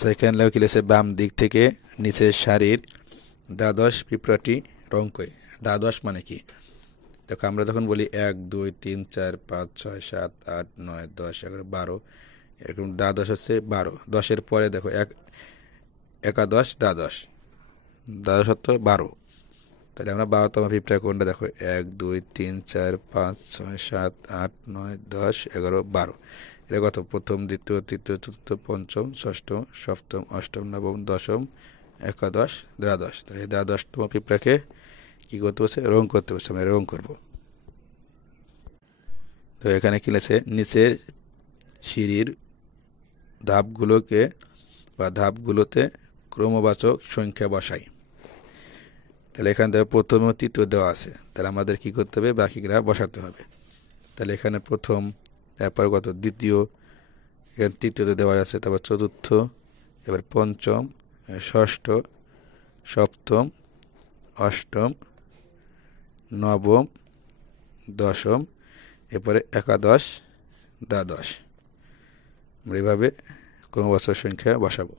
Second লেখা কি লিখেছে, বাম দিক থেকে নিচের সারির দ্বাদশ পিঁপড়াটি রং করে। দ্বাদশ মানে কি? দেখো আমরা যখন বলি 1 2 3 4 5 6 7 8 9 10 11 12, এরকম দ্বাদশ হচ্ছে 12। 10-এর পরে দেখো একাদশ দ্বাদশ, দ্বাদশ হতো 12। তাহলে আমরা 12তম পিঁপড়া কোনটা দেখো, 1 2 3 4 5 6 7 8 9 10 11 12। এটা কত? প্রথম, দ্বিতীয়, তৃতীয়, চতুর্থ, পঞ্চম, ষষ্ঠ, সপ্তম, অষ্টম, নবম, দশম, একাদশ, দ্বাদশ। তো এই দ্বাদশতম পিঁপড়াকে কি করতে বলছে? রং করতে বলছে। আমরা রং করব। তো এখানে কি লেখছে, নিচের সিঁড়ির ধাপগুলোতে ক্রমবাচক সংখ্যা বসাই। তাহলে এখানে দেখো প্রথম ও তৃতীয় দেওয়া আছে, তাহলে আমাদের কি করতে হবে? বাকিরা বসাতে হবে। তাহলে এখানে প্রথম, তারপর কত? দ্বিতীয়, এখানে তৃতীয়তে দেওয়া আছে, তারপর চতুর্থ, এবার পঞ্চম, ষষ্ঠ, সপ্তম, অষ্টম, নবম, দশম, এরপরে একাদশ, দ্বাদশ। আমরা এভাবে ক্রমবাচক সংখ্যা বসাবো।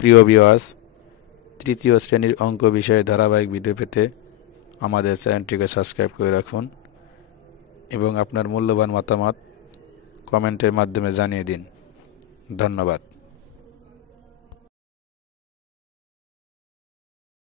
প্রিয় ভিউয়ার্স, তৃতীয় শ্রেণীর অঙ্ক বিষয়ে ধারাবাহিক ভিডিও পেতে আমাদের চ্যানেলটিকে সাবস্ক্রাইব করে রাখুন এবং আপনার মূল্যবান মতামত কমেন্টের মাধ্যমে জানিয়ে দিন। ধন্যবাদ।